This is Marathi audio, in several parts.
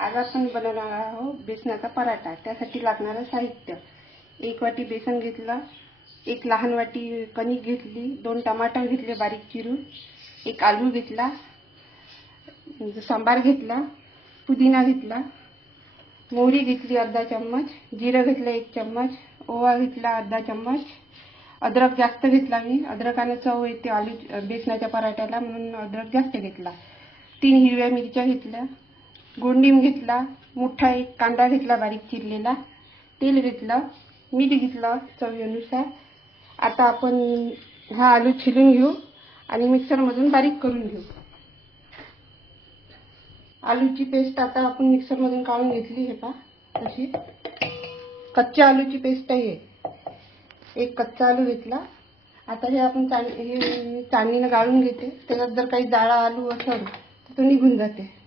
आज आपण बनवणार आहोत बेसनाचा पराठा। त्यासाठी लागणारे साहित्य: 1 वाटी बेसन घेतला, 1 लहान वाटी कणिक घेतली, 2 टमाटर घेतले बारीक चिरून, 1 आलू घेतला, सांबार घेतला, पुदिना घेतला, मोहरी घेतली अर्धा चम्मच, जिरे घेतले 1 चम्मच, ओवा घेतला अर्धा चम्मच, अद्रक जास्त घेतला मी, अद्रकाने चव येते आलू बेसनाच्या पराठ्याला म्हणून अद्रक जास्त घेतला, 3 हिरव्या मिरच्या घेतल्या, गोंडीम घेतला, मोठा 1 कांदा घेतला बारीक चिरलेला, तेल घेतलं, मीठ घेतलं चवीनुसार। आता आपण हा आलू छिलून घेऊ आणि मिक्सर मधून बारीक करून घेऊ। आलूची पेस्ट आता आपण मिक्सर मधून काढून घेतली आहे पहा अशी कच्च्या आलूची पेस्ट आहे। 1 कच्चा आलू घेतला। आता हे आपण चाळणीने गाळून घेते। त्याच्यात जर काही जाळा आलू असेल तर तो निघून जाते।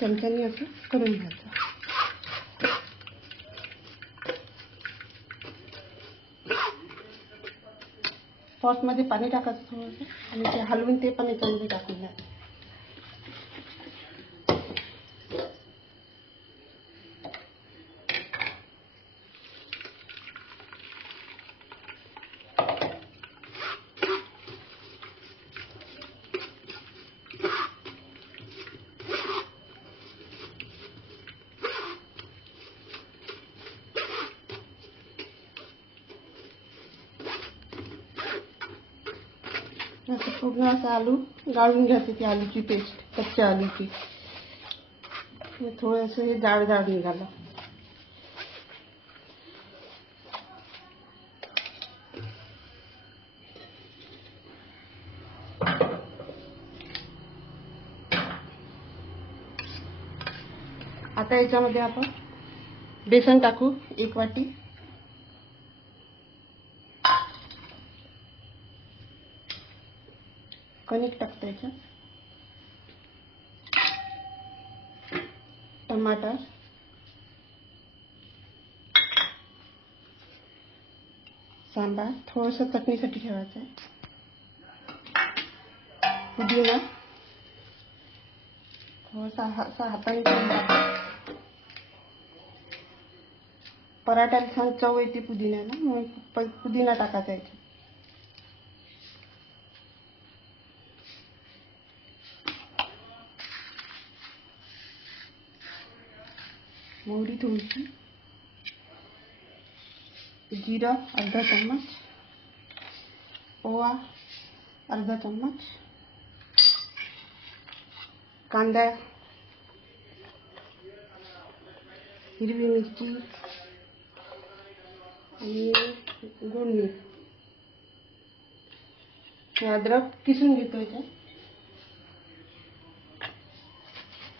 चमच्याने असं करून घ्यायचं। पॉटमध्ये पाणी टाकायचं थोडंसं आणि ते हलवून ते पण याच्यामध्ये टाकून द्यायचं। पूर्ण असं आलू गाळून घ्यायचं ती आलूची पेस्ट कच्च्या आलूची। थोडंसं हे जाड जाड निघालं। आता याच्यामध्ये आपण बेसन टाकू 1 वाटी, कणिक टाकतो याच्यात, टमाटर, सांबार थोडंसं चटणीसाठी ठेवायचं आहे, पुदिना थोडासा हाताने पराठ्याला छान चव येते पुदिन्याला म्हणून पुदिना टाकायचा आहे। मोहरी थोडीशी, जीरा अर्धा चम्मच, ओवा अर्धा चम्मच, कांदा, हिरवी मिरची आणि गोंडी, अद्रक किसून घेतो याच्यात।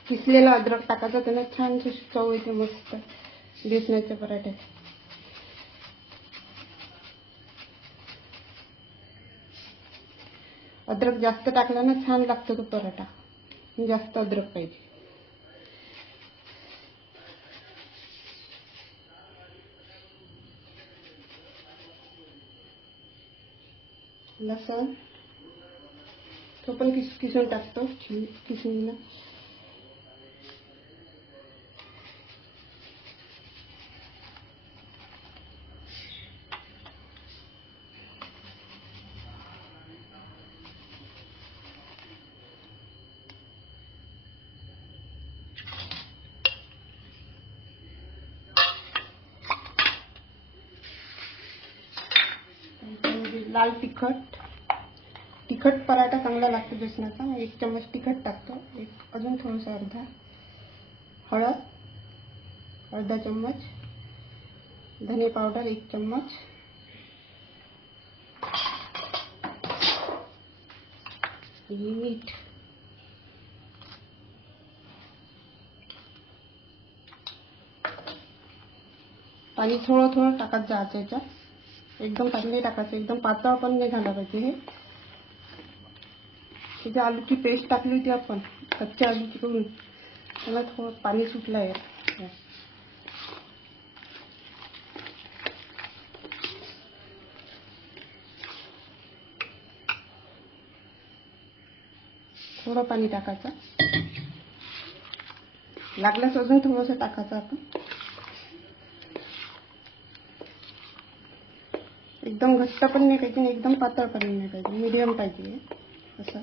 किसलेला अद्रक टाकायचा, त्याने छान चव येते मस्त बेसनाच्या पराठ्यात। अद्रक जास्त टाकल्याने छान लागतो तो पराठा, जास्त अद्रक पाहिजे। लसूण तो पण किसून टाकतो किसणीला। लाल तिखट पराठा चांगला लागतो बेसनाचा। 1 चम्मच तिखट टाकतो, अजून थोडंसं अर्धा, हळद अर्धा चम्मच, धने पावडर 1 चम्मच, मीठ, पाणी थोडं थोडं टाकत जायचं याच्यात, एकदम पाणी नाही टाकायचं, एकदम पातळ पण नाही झाला पाहिजे। हे जे आलूची पेस्ट टाकली होती आपण कच्च्या आलूची करून, त्याला थोडं पाणी सुटलं आहे। थोडं पाणी टाकायचं, लागल्यास अजून थोडंसं टाकायचं आपण. एकदम घट्ट पण नाही पाहिजे, एकदम पातळ पण नाही पाहिजे, मीडियम पाहिजे असं.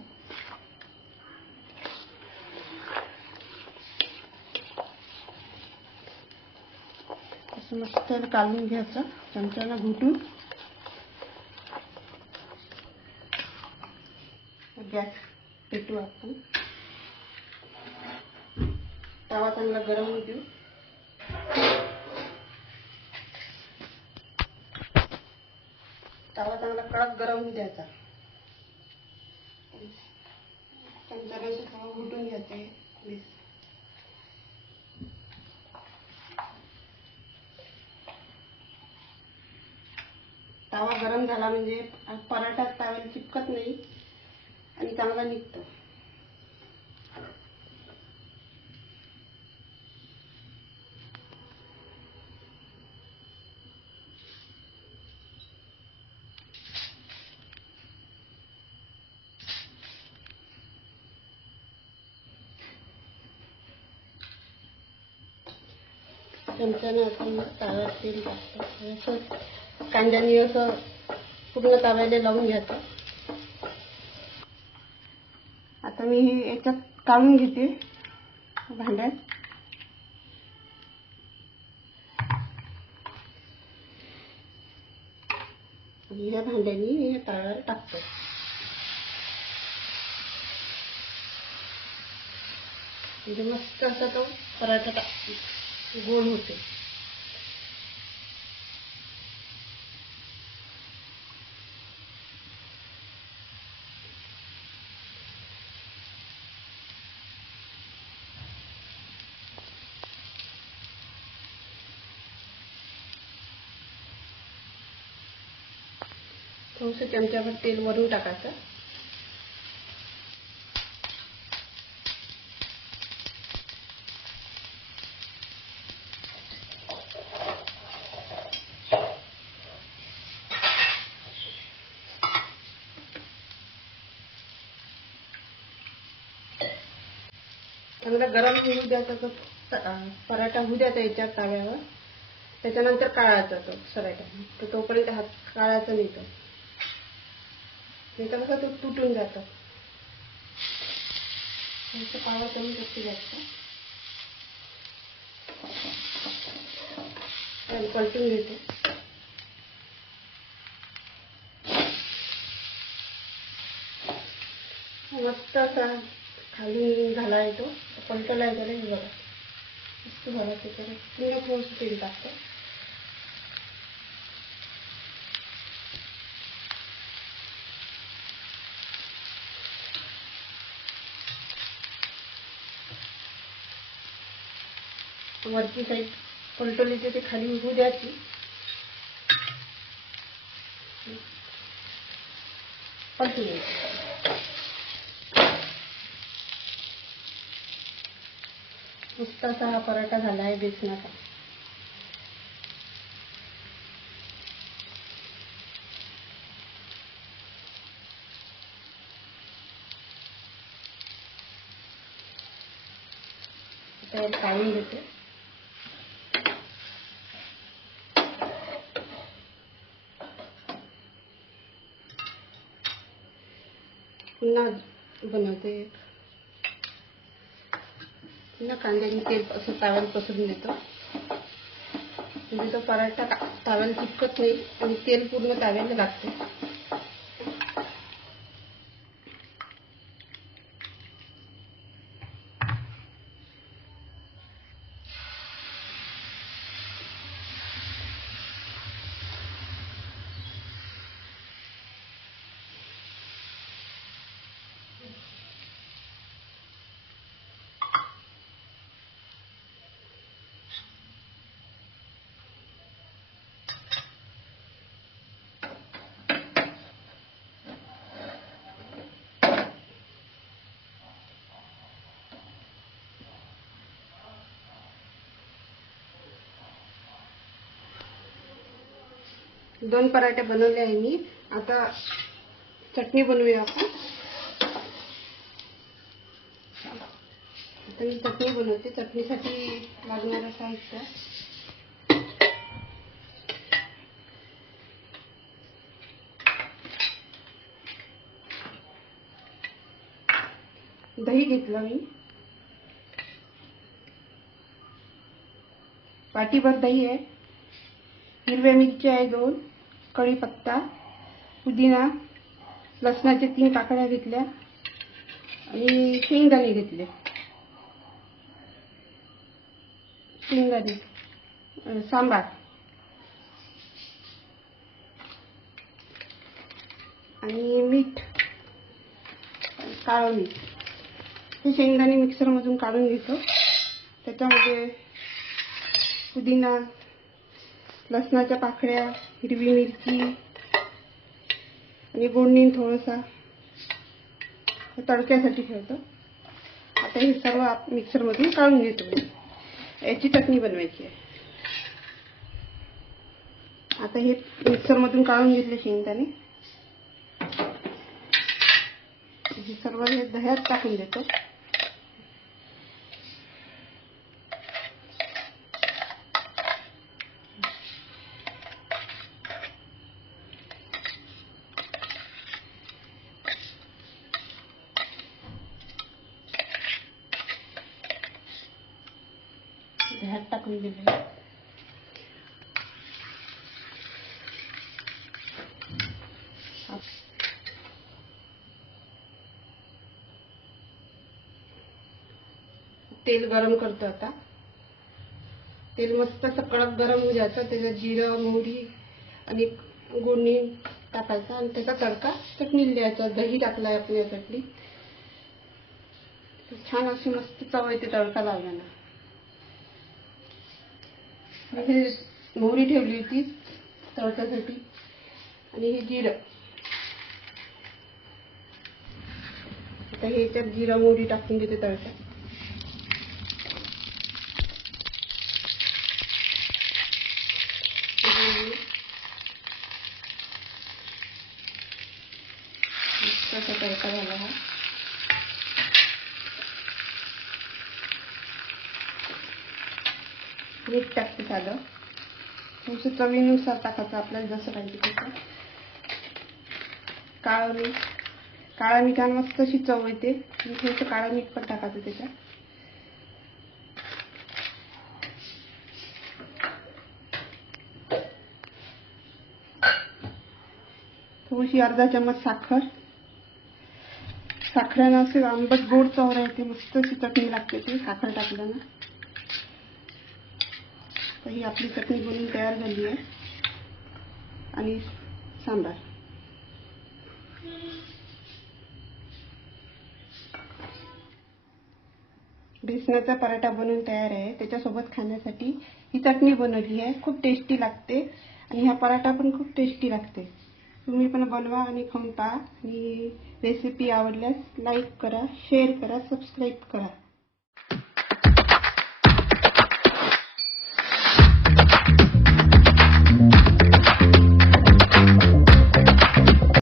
असं मस्त काढून घ्यायचं चमच्याला घुटून. गॅस पेटवू आपण. तवा चांगला गरम होऊ देऊ. तवा चांगला कडक गरम होऊ द्यायचा. चमच्याने थोडं घुटून घ्यायचे. तवा गरम झाला म्हणजे पराठा तव्याला चिपकत नाही आणि चांगला निघतो. चमच्याने आपण तव्यात तेल टाकतो. असं कांद्याने असं पूर्ण तव्याला लावून घ्यायचं. आता मी याच्यात काढून घेते भांड्यात. आणि ह्या भांड्याने मी तव्यावर टाकतो. म्हणजे मस्त असा तो पराठा गोल होते. थोडंसं चमच्यावर तेल वरून टाकायचं. चांगला गरम होऊ द्यायचा तो पराठा होऊ द्यायचा याच्यात तव्यावर. त्याच्यानंतर काढायचा तो पराठा. तर तोपर्यंत हात काढायचा नाही. तो नाही तर कसं तो तुटून जातं. पावा कमी जास्त जास्त पलटून घेते. मस्त असा खाली झाला येतो. पलटला आहे त्याला बघा मस्त झाला. त्याच्यावर पुन्हा थोडंसं तेल टाकतो. वरची साईड पलटवलीचे ते खाली उभू द्यायची. पलटून घ्यायची. मस्त असा हा पराठा झाला आहे बेसनाचा. त्यावर काढून घेते. पुन्हा बनवते. पुन्हा कांद्याने तेल असं तव्याला पसरून देतो. म्हणजे तो पराठा तव्याला चिपकत नाही आणि तेल पूर्ण तव्याला लागते. दोन पराठे बनवले आहे मी. आता चटणी बनवूया आपण. आता मी चटणी बनवते. चटणीसाठी लागणारं साहित्य: दही घेतलं मी, वाटीभर दही आहे, हिरव्या मिरच्या आहे 2, कढीपत्ता, पुदिना, लसणाचे 3 पाकळ्या घेतल्या आणि शेंगदाणे घेतले. शेंगदाणे, सांबार आणि मीठ, काळं मीठ. हे शेंगदाणे मिक्सरमधून काढून घेतो. त्याच्यामध्ये पुदिना, लसणाच्या पाकळ्या, हिरवी मिरची आणि गोडणी थोडासा तडक्यासाठी ठेवतो. आता हे सर्व मिक्सरमधून काढून घेतो. याची चटणी बनवायची आहे. आता हे मिक्सरमधून काढून घेतले शेंगदाणे. हे सर्व हे दह्यात टाकून देतो. दह्यात टाकून दिले. तेल गरम करतो. आता तेल मस्त कडक गरम होऊ द्यायचं. त्याच्यात जिरं, मोहरी आणि गोडणी टाकायचा आणि त्याचा तडका चटणीला द्यायचा. दही टाकलाय आपण या चटणीत. छान अशी मस्त चव येते तडका लावल्यानं. हे मोहरी ठेवली होती तडक्यासाठी आणि हे जिरं. आता हे याच्यात जिरा मोहरी टाकून देते तडका. मस्त तडका झाला हा. मीठ टाकते साधं, थोडंसं चवीनुसार टाकायचं आपल्याला जसं पाहिजे तसं. काळं मीठ, काळ्या मिठानं मस्त अशी चव येते. थोडंसं काळं मीठ पण टाकायचं त्याच्यात. थोडीशी अर्धा चम्मच साखर. साखरेनं असे आंबट गोड चव येते. मस्त अशी चटणी लागते ती साखर टाकल्यानं. तर ही आपली चटणी बनवून तयार झाली आहे. आणि सांबार. बेसनाचा पराठा बनवून तयार आहे. त्याच्यासोबत खाण्यासाठी ही चटणी बनवली आहे. खूप टेस्टी लागते आणि हा पराठा पण खूप टेस्टी लागते. तुम्ही पण बनवा आणि खाऊन पहा. आणि रेसिपी आवडल्यास लाईक करा, शेअर करा, सबस्क्राईब करा.